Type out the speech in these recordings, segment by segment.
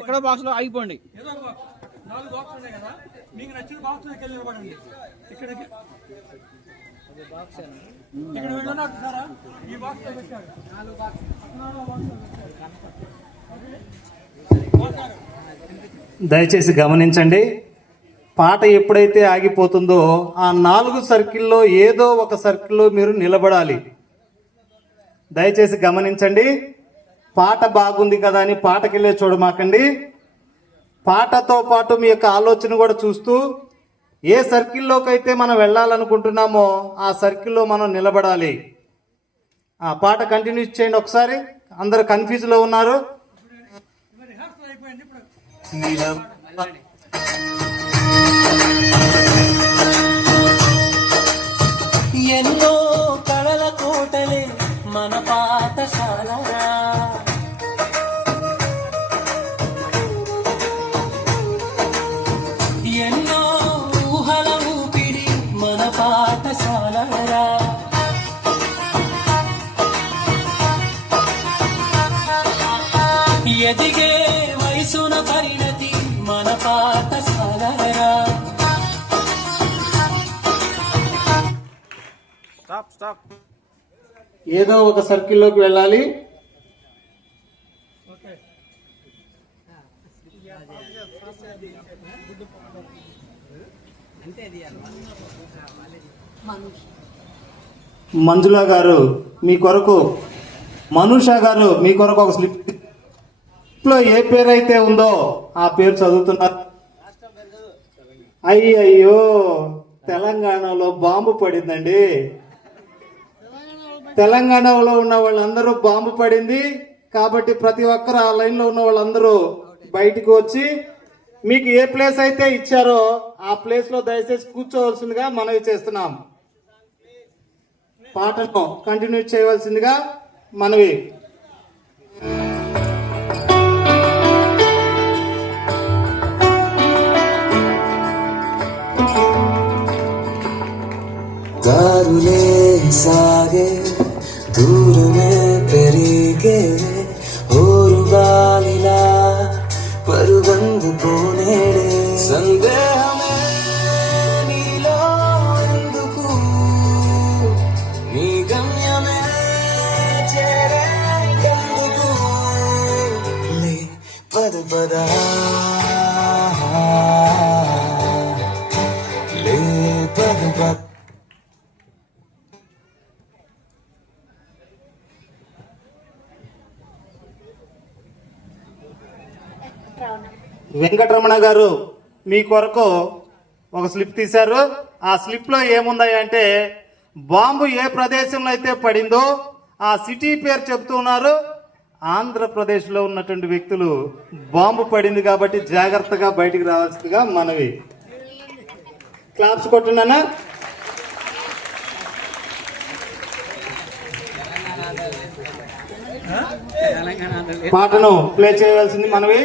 ఎక్కడ బాక్స్ లో ఆగిపోండి. ఏదో 4 బాక్స్ ఉన్నాయి కదా, మీకు నచ్చిన బాక్స్ లోకి వెళ్ళి నిలబడండి. ఇక్కడికి ఇక్కడ వెళ్ళినట్టు సారా ఈ బాక్స్ లో పెట్టారు 4 బాక్స్. దయచేసి గమనించండి, పాట ఎప్పుడైతే ఆగిపోతుందో ఆ 4 సర్కిల్లో ఏదో ఒక సర్కిల్లో మీరు నిలబడాలి. దయచేసి గమనించండి, పాట బాగుంది కదా అని పాటకెళ్ళే చూడమాకండి. పాటతో పాటు మీ యొక్క ఆలోచన కూడా చూస్తూ ఏ సర్కిల్లోకి అయితే మనం వెళ్ళాలనుకుంటున్నామో ఆ సర్కిల్లో మనం నిలబడాలి. ఆ పాట కంటిన్యూ చేయండి ఒకసారి. అందరు కన్ఫ్యూజ్ లో ఉన్నారు. ఎన్నో కళల కోటలే మన పాఠశాల, ఎన్నో ఊహల ఊపిడి మన పాఠశాల, ఎదిగే వయసున పరిణతి మన పాఠశాల. ఏదో ఒక సర్కిల్లోకి వెళ్ళాలి. మంజుల గారు మీ కొరకు, మనూషా గారు మీ కొరకు ఒక స్లిప్ లో ఏ పేరు అయితే ఉందో ఆ పేరు చదువుతున్నారు. అయ్యయ్యో, తెలంగాణలో బాంబు పడిందండి. తెలంగాణలో ఉన్న వాళ్ళందరూ బాంబు పడింది కాబట్టి ప్రతి ఒక్కరు ఆ లైన్ లో ఉన్న వాళ్ళందరూ బయటికి వచ్చి మీకు ఏ ప్లేస్ అయితే ఇచ్చారో ఆ ప్లేస్ లో దయచేసి కూర్చోవలసిందిగా మనవి చేస్తున్నాం. పాటను కంటిన్యూ చేయవలసిందిగా మనవి. దారులే సాగే దూరమే పెరిగే ఓరుగాలిలా పరుగందుకోనేడే సందేహమే నీలో ఎందుకు నీ గమ్యమే చేరేందుకు లే పద పద లే పద పద. వెంకటరమణ గారు మీ కొరకు ఒక స్లిప్ తీశారు. ఆ స్లిప్ లో ఏముంది అంటే బాంబు ఏ ప్రదేశంలో అయితే పడిందో ఆ సిటీ పేరు చెప్తున్నారు. ఆంధ్రప్రదేశ్ లో ఉన్నటువంటి వ్యక్తులు బాంబు పడింది కాబట్టి జాగ్రత్తగా బయటికి రావాల్సిందిగా మనవి. క్లాప్స్ కొట్టున్నానా? పాటను ప్లే చేయవలసింది మనవి.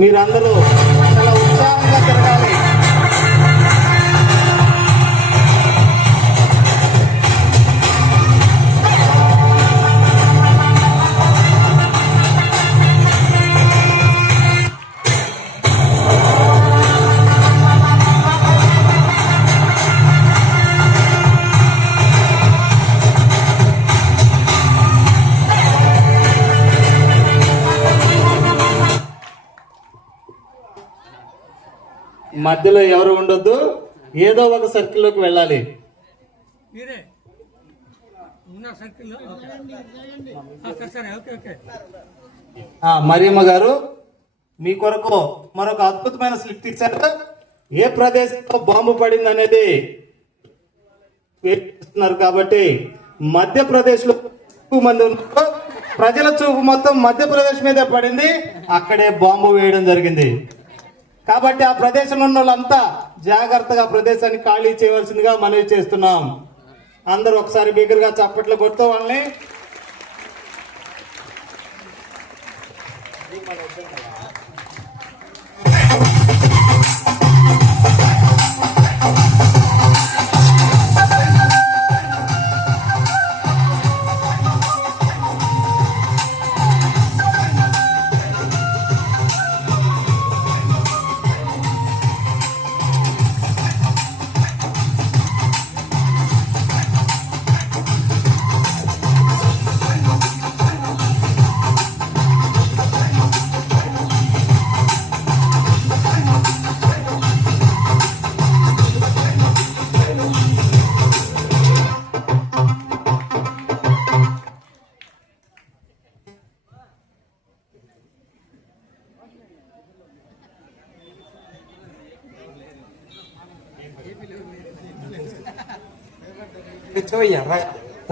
మీరందరూ చాలా ఉత్సాహంగా తిరగాలి. మధ్యలో ఎవరు ఉండొద్దు, ఏదో ఒక సర్కిల్లోకి వెళ్ళాలి. మరియమ్మ గారు మీ కొరకు మరొక అద్భుతమైన స్లిప్ ఇచ్చారు. ఏ ప్రదేశంలో బాంబు పడింది అనేది చేస్తున్నారు కాబట్టి మధ్యప్రదేశ్ లో ఎక్కువ మంది ఉన్నారు. ప్రజల చూపు మొత్తం మధ్యప్రదేశ్ మీదే పడింది, అక్కడే బాంబు వేయడం జరిగింది. కాబట్టి ఆ ప్రదేశంలో ఉన్న వాళ్ళంతా జాగ్రత్తగా ప్రదేశాన్ని ఖాళీ చేయవలసిందిగా మనవి చేస్తున్నాం. అందరూ ఒకసారి బిగ్గరగా చప్పట్లు కొడుతూ వాళ్ళని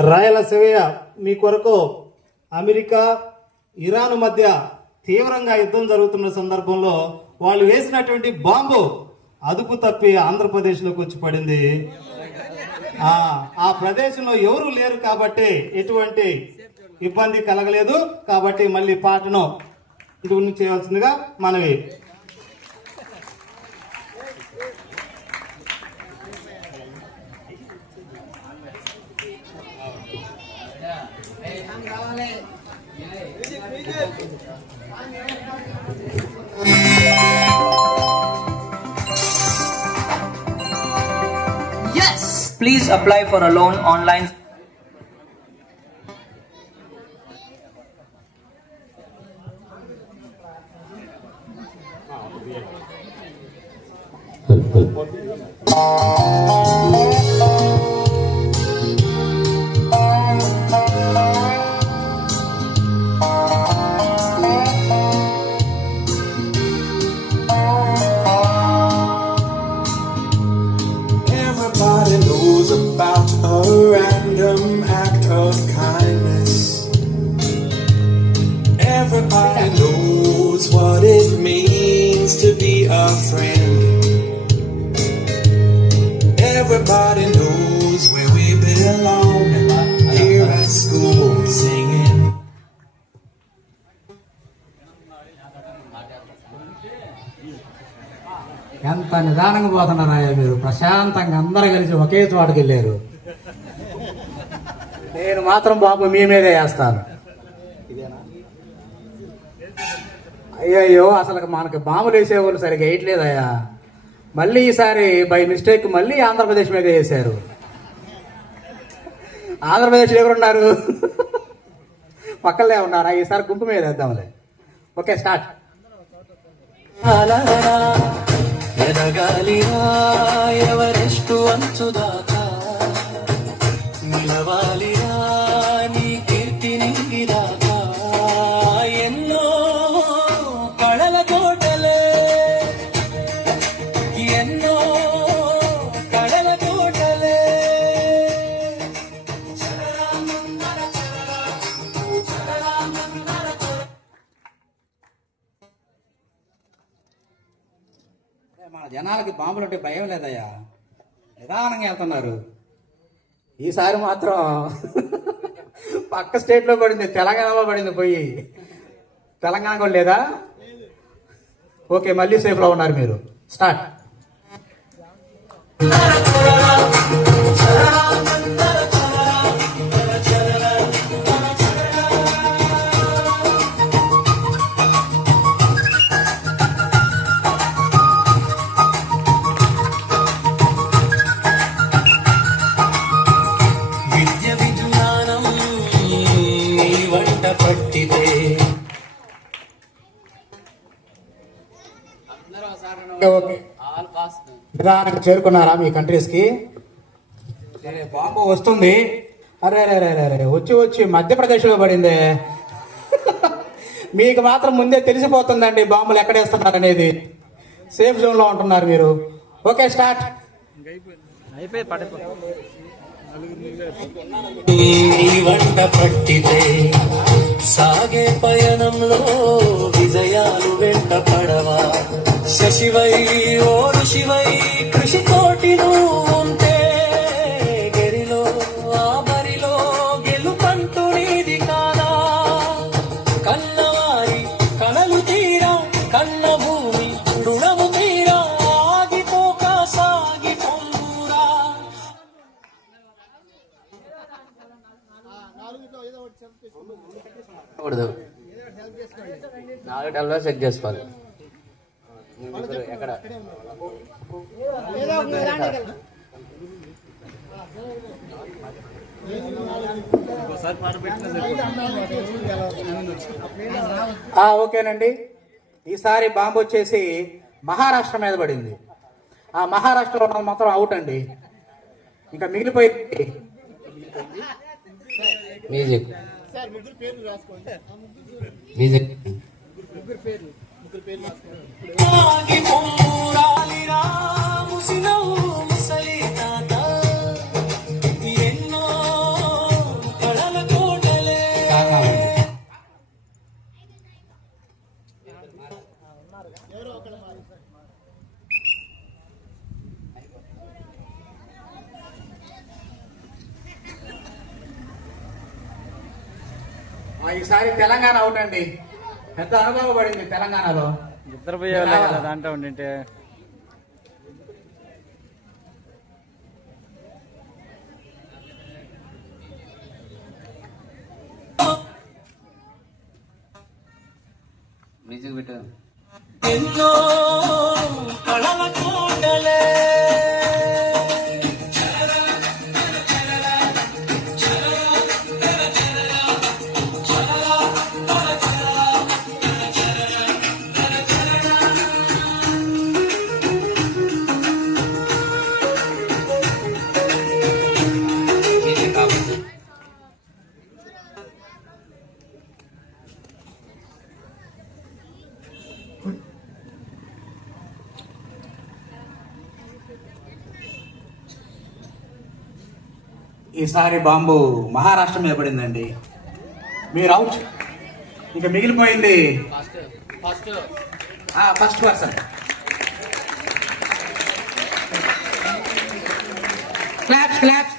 రాయల శివయ్య మీ కొరకు అమెరికా ఇరాన్ మధ్య తీవ్రంగా యుద్ధం జరుగుతున్న సందర్భంలో వాళ్ళు వేసినటువంటి బాంబు అదుపు తప్పి ఆంధ్రప్రదేశ్లోకి వచ్చి పడింది. ఆ ప్రదేశంలో ఎవరు లేరు కాబట్టి ఎటువంటి ఇబ్బంది కలగలేదు. కాబట్టి మళ్ళీ పాటను ఇటు చేయవలసిందిగా మనవి. Yes! Please apply for a loan online. Everybody knows about a random act of kindness. Everybody knows what it means to be a friend. Everybody knows where we belong. Here at school singing. ఎంత నిదానంగా పోతున్నారాయా మీరు? ప్రశాంతంగా అందరూ కలిసి ఒకే చోటకి వెళ్ళారు. నేను మాత్రం బాబు మీ మీదే వేస్తాను. అయ్యయ్యో, అసలు మనకి బాంబులు వేసేవాళ్ళు సరిగా వేయట్లేదయ్యా. మళ్ళీ ఈసారి బై మిస్టేక్ మళ్ళీ ఆంధ్రప్రదేశ్ మీద వేశారు. ఆంధ్రప్రదేశ్లో ఎవరున్నారు? పక్కనే ఉన్నారా? ఈసారి గుంపు మీద వేద్దాంలే. Okay, start. ఎదగాలిరా ఎవరెస్టు అంచుదాకా, నిలవాలిరా నీ కీర్తి నింగిదాకా. ఎన్నో కళల కోటలే, ఎన్నో కళల కోటలే. మన జనాలకి బాంబులు అంటే భయం లేదయ్యా, నిదానంగా వెళ్తున్నారు. ఈసారి మాత్రం పక్క స్టేట్లో పడింది, తెలంగాణలో పడింది పోయి. తెలంగాణ కూడా లేదా? ఓకే, మళ్ళీ సేఫ్లో ఉన్నారు మీరు. స్టార్ట్. విద్య విజ్ఞానం నీ వంట పట్టితే. ఓకే, నిదానంగా చేరుకున్నారా మీ కంట్రీస్ కి? బాంబు వస్తుంది. అరే రే రే రే, వచ్చి వచ్చి మధ్యప్రదేశ్లో పడిందే. మీకు మాత్రం ముందే తెలిసిపోతుందండి బాంబులు ఎక్కడేస్తున్నారు అనేది. సేఫ్ జోన్ లో ఉంటున్నారు మీరు. Okay, start. నీ వంట పట్టితే సాగే పయనంలో విజయాలు వెంట పడవా. శశివై ఓ ఋషివై కృషితోటి నువ్వు ఉంటే గెరిలో ఆ బరిలో గెలుపంటూ నీది కాదా. కన్నవారి కలలు తీరా, కన్న భూమి రుణము తీరా, ఆగిపోక సాగిపోరా. కూడదు, 4 టెల్లో చెక్ చేసుకోవాలి. ఎక్కడ ఓకేనండి. ఈసారి బాంబు వచ్చేసి మహారాష్ట్ర మీద పడింది. ఆ మహారాష్ట్రలో ఉన్నది మాత్రం అవుట్ అండి. ఇంకా మిగిలిపోయింది మ్యూజిక్ మ్యూజిక్ ఆగిపోరాలిరా ముసినవ్వు ముసలి తాత. ఎన్నో ఈసారి తెలంగాణ అవుట్ అండి. పెద్ద అనుభవం పడింది తెలంగాణలో. ఇద్దరు పోయేవాళ్ళే కదా దాంట్లో ఉండింటే. మ్యూజిక్ పెట్టు. మ్యూజిక్ ఆపు. ఈసారి బాంబు మహారాష్ట్ర మీద పడిందండి. మీరు అవుట్. ఇంకా మిగిలిపోయింది ఫస్ట్ పర్సన్. Claps claps.